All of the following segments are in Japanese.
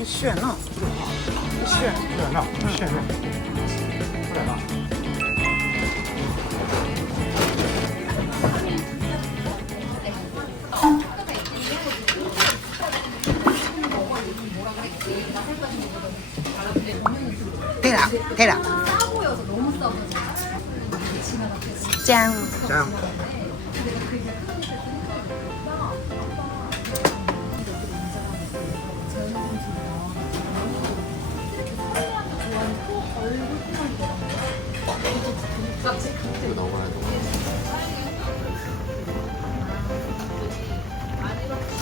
一緒やな。一緒や。そうやな。一緒やな。これやな。テラ、テラ。じゃん。じゃん。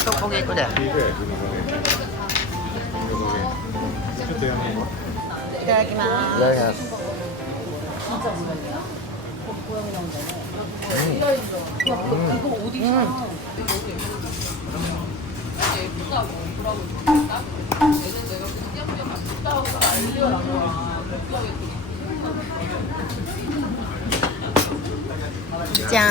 トッポゲくれ。いいぐらい、ちょっとやめよう。いただきます。いただきます。じゃん。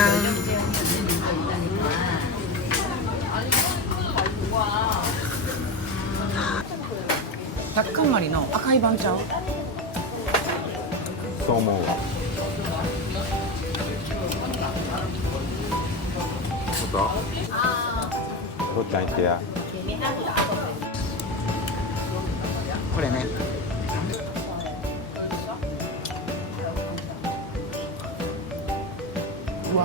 百貫マリの赤い番ちゃう。そう思うわ。とっちゃん行ってや。これね。うわ。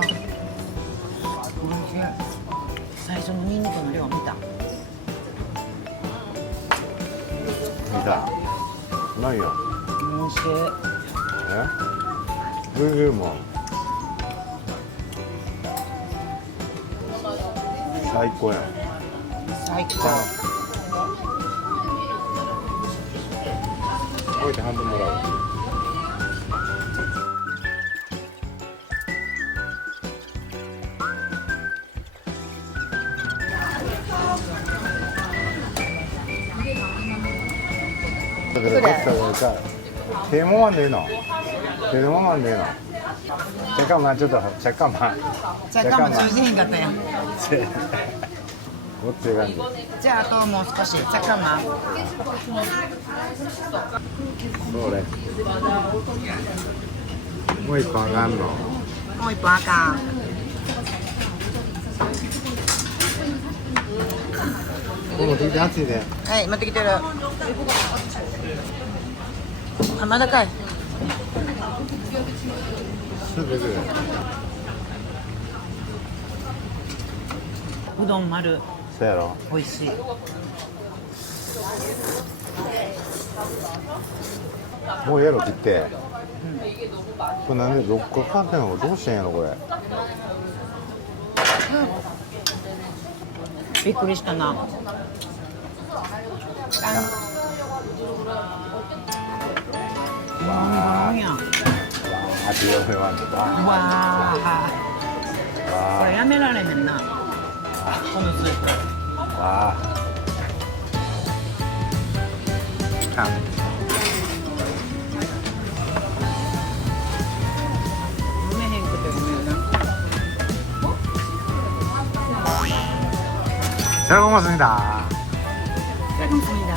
最初のニンニクの量見た。見た。うまいよ。おいしい。ブーブーも。最高や。最高。置いて半分もらう。手もまんでいいの。手でもまんでいいの。잠깐만ちょっと잠깐만。잠깐만 주지へんかったやん。じゃああともう少し。잠깐만。それ。もう一本あかんの。もう一本あかん。この手熱いで。はい、持ってきてる。あ、まだかい。すぐ来る。うどん丸。そうやろ。美味しい。もうやろ切って。これなんで6個かかってんの？どうしてんやろこれ。びっくりしたな。わなんや。味を読まんとか。わあ。これやめられへんな。このスープ。ああ。飲めへんくてごめんな。잘 먹었습니다. 잘 먹습니다. 야,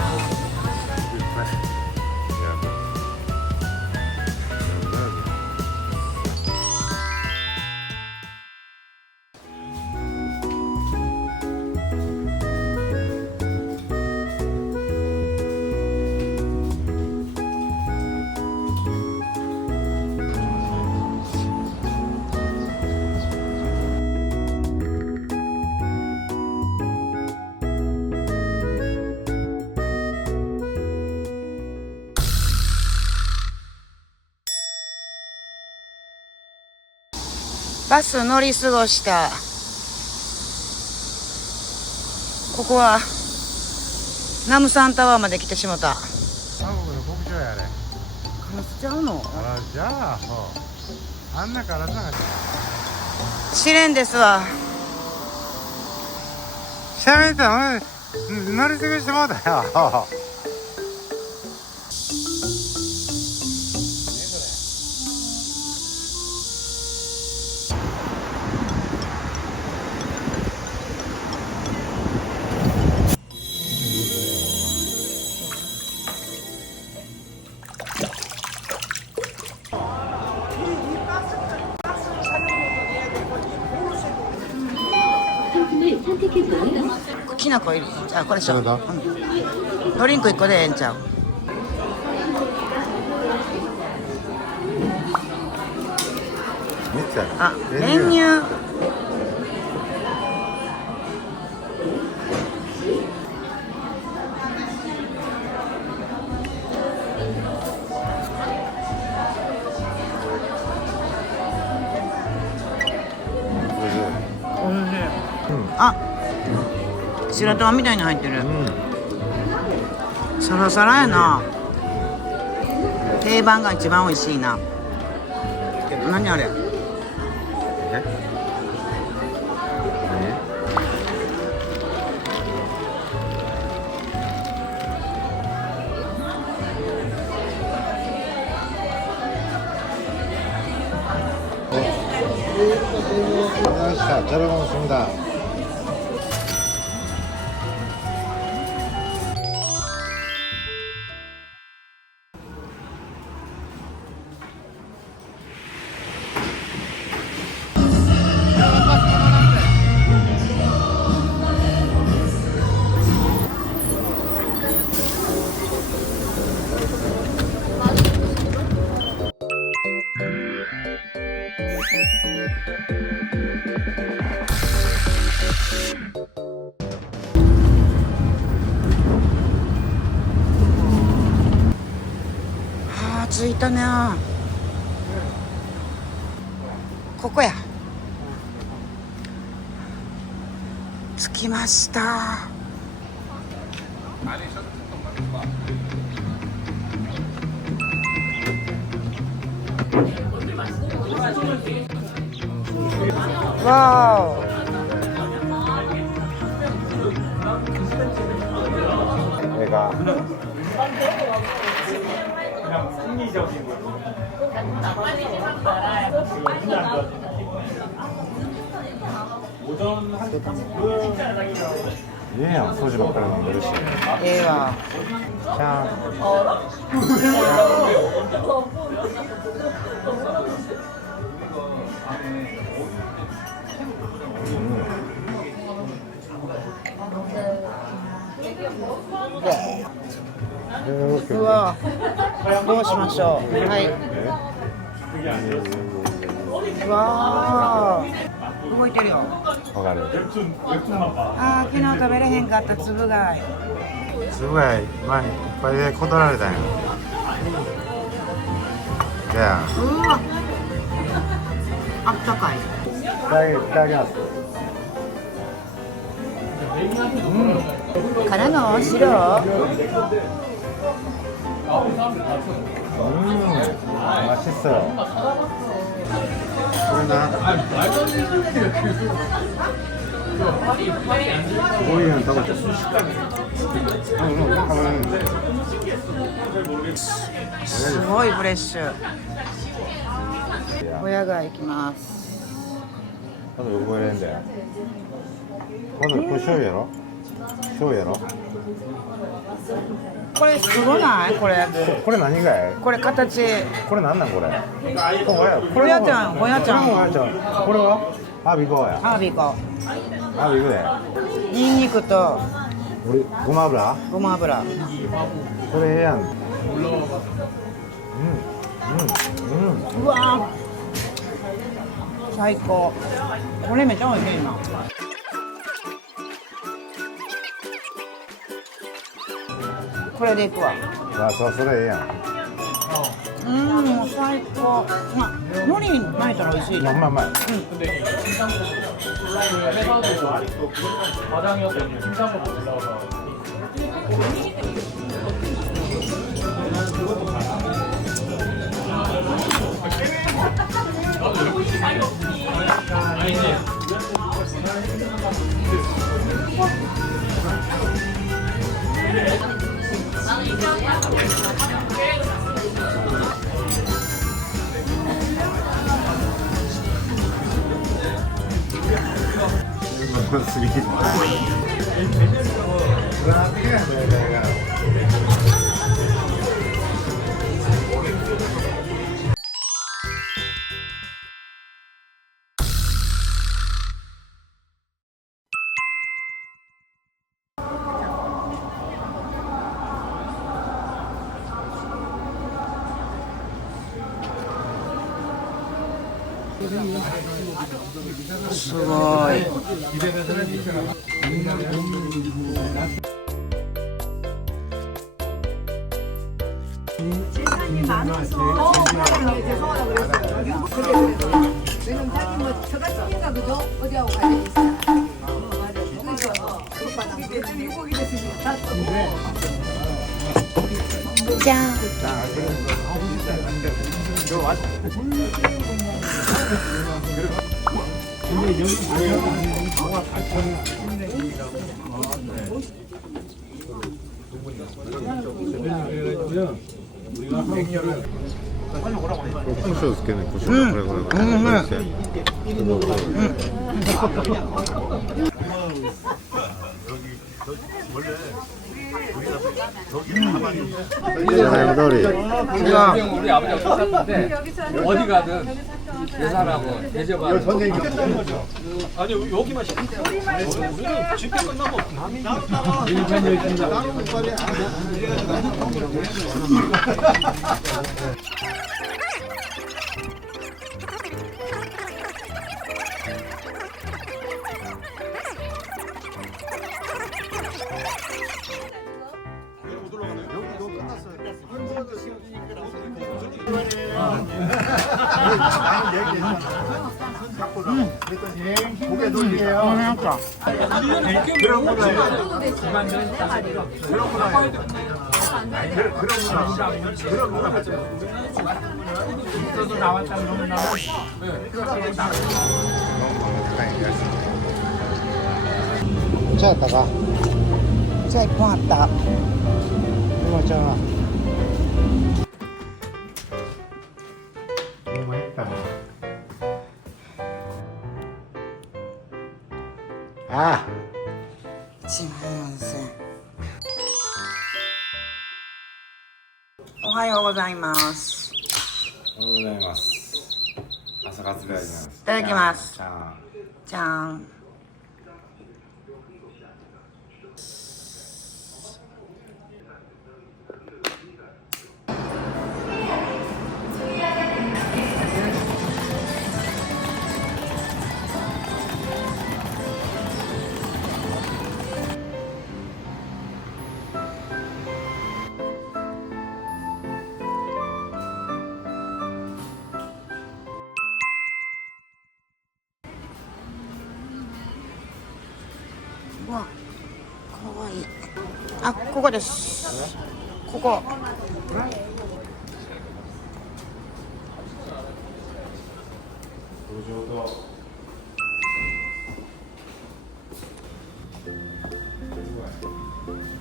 バス乗り過ごした。ここはナムサンタワーまで来てしもた。韓国の牧場やあれ。カラスちゃうの？あらじゃああんなカラスなんか試練ですわ。しゃべったら乗り過ごしてもうたよ。きな粉入り。じゃあこれしよう。どうぞドリンク1個でええんちゃう？めっちゃあ、練乳。あ、白玉みたいに入ってる。サラサラやな。定番が一番美味しいな。何あれ？잘 먹었습니다.着いたね。ここや。着きました。わーお。얘가 얘야 소주 막걸리 만들었지. ええわ。 자. 이렇게. うわ。どうしましょう。はい。うわー。動いてるよ。わかる。あー、昨日食べれへんかったつぶ貝。すごい前いっぱいで断られたんや。じゃあ。うわ。あったかい。いただきます。からの白。맛있어. 오이는 더すごいフレッシュ。親が行きます。 나도 요거 해야 된대. 오늘 그 쇼예요? 쇼예요? これすごない？これ。これ何がや？これ形。これなんなんこれ？ホヤちゃん、ホヤちゃん。これは？アビゴや。アワビコ。アビゴで。ニンニクとごま油？ごま油。これええやん。うわー。最高。これめっちゃ美味しい今。これでいくわ。あ、そうそれええやん。もう最高。まあ、海苔に巻いたら美味しい。まあまあまあ。 근데 김장국도 회사도 과장이었을 때 김장국도 올라와서すごい。세상이 많아서 죄송하다고 그랬어요. 왜냐면 자기 뭐 처갓집인가 그죠? 어디하고 가야 되겠어. 맞아. 그래서 대충 유복이 됐으니까. 짠. 콩쇼 스케는 고쇼 그래 우리 아버지가 썼는데 어디 가든 대사라고 대접하는 아니 여기만 시켜 우리는 집회 끝나고 고개 돌리게요. 괜찮았다가 진짜 고맙다. 이거 있잖아. 너무 맛있다. 아, すいません。おはようございます。おはようございます。朝活であります。いただきますじゃあ、じゃん。うわ、かわいい。あ、ここです。ここ。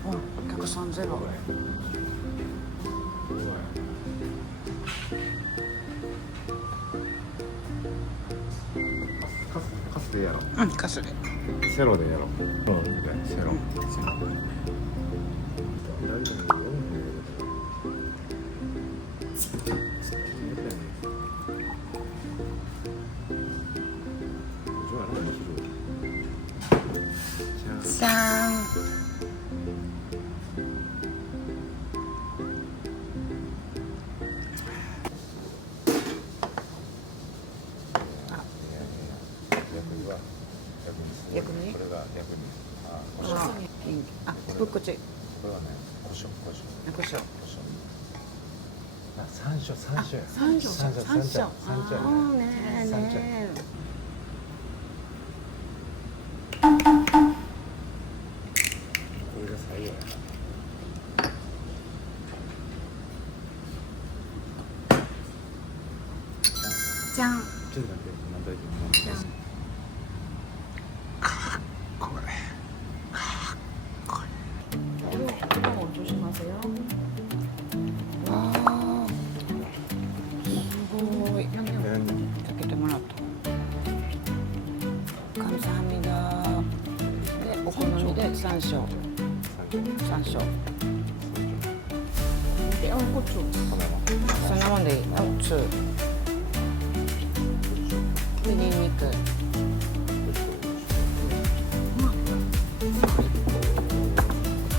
お客さんゼロ。カスでやろう。うん、カスで。セロでやろう。セロ。さん。逆にこれが逆に。あ、こっち。これはね、胡椒。こしょう。山椒山椒山椒山椒山椒山椒あーね山椒ねこれが最後やじゃんちょっと待って何だいてわあすごいかけてもらった감사합니다でお好みで山椒山椒でこっちそんなもんでいい2でニンニク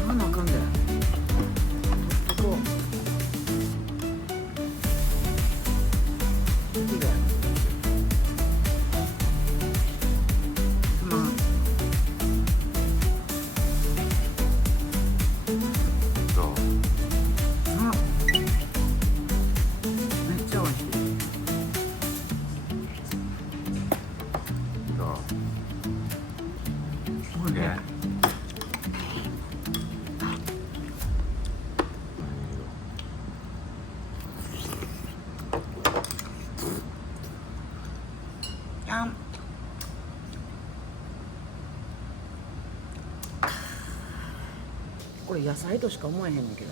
あんなあかんでこうきれいまああめっちゃ美味しいこれやんこれ野菜としか思えへんねんけど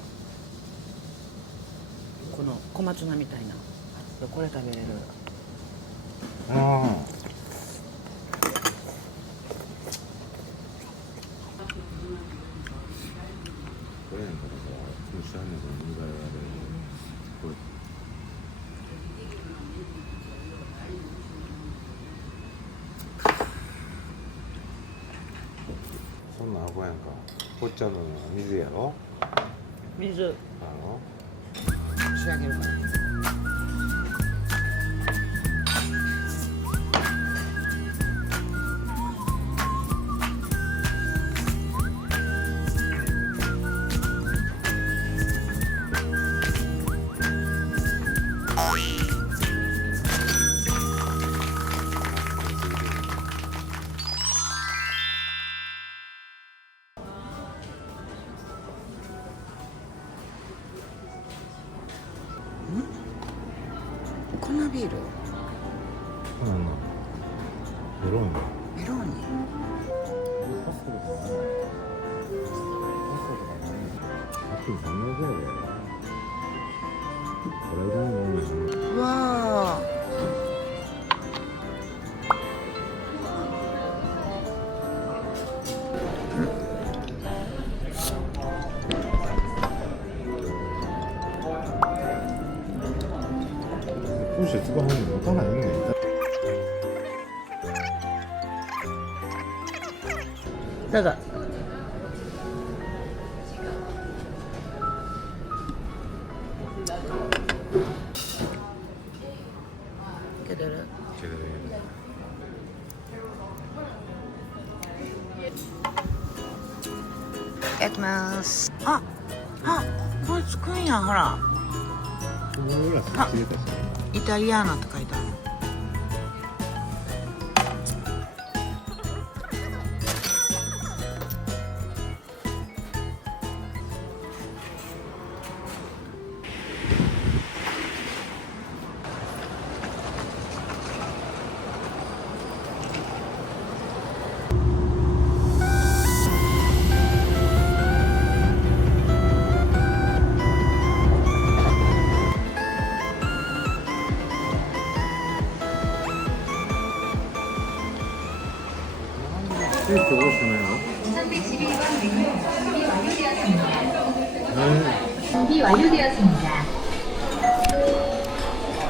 この小松菜みたいなこれ食べれるあこれなんかさ、もう知らんねんけど、無駄やで、これ。そんなんあかんやんか。こっちゃんの水やろ。水あの。仕上げるから粉ビールそうなんだ。メロンや。メロンにパスタとかない。パスタとかない。あと3年ぐらいだよ。これぐらいのもんやな。うわーどうして使わないの持たないねん。どうぞいけてるいただきますあこれ作るんやほらこの裏入れたし。イタリアーナって書いてあるスイーツどうしてないの？ 준비 완료되었습니다.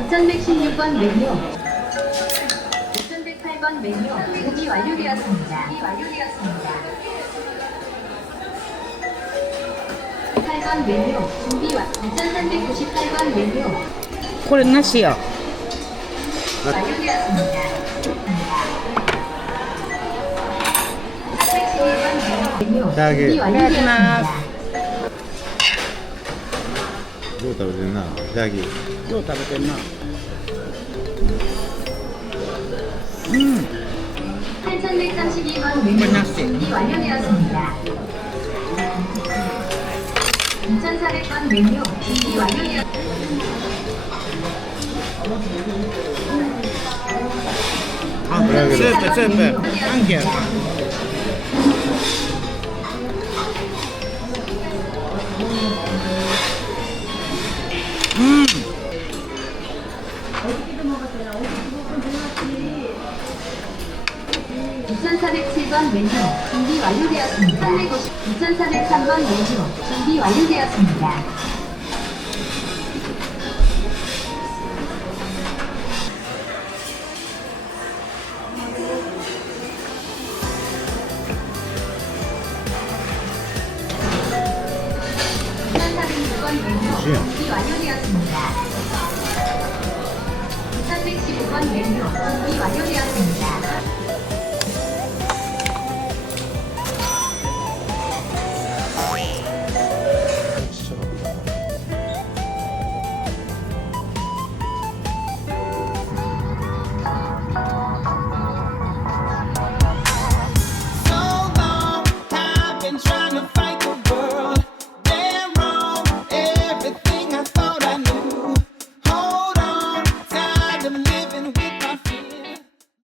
9116번 메뉴, 5108번 메뉴 준비 완료되었습니다. 8번 메뉴 준비 완 2398번 메뉴 これなしよ 완료되었습니다. 411번 메뉴 준비 완료되었습니다. どうう食べてるな、いただき。よう食べてんな。 8132번 메뉴 준비 완료되었습니다. 2400번 메뉴 준비 완료되었습니다. 아, 스프. 한 개. 음. 2407번 메뉴 준비 완료되었습니다. 2403번 메뉴 준비 완료되었습니다. 준비 완료되었습니다. 315번 메뉴 준비 완료되었습니다.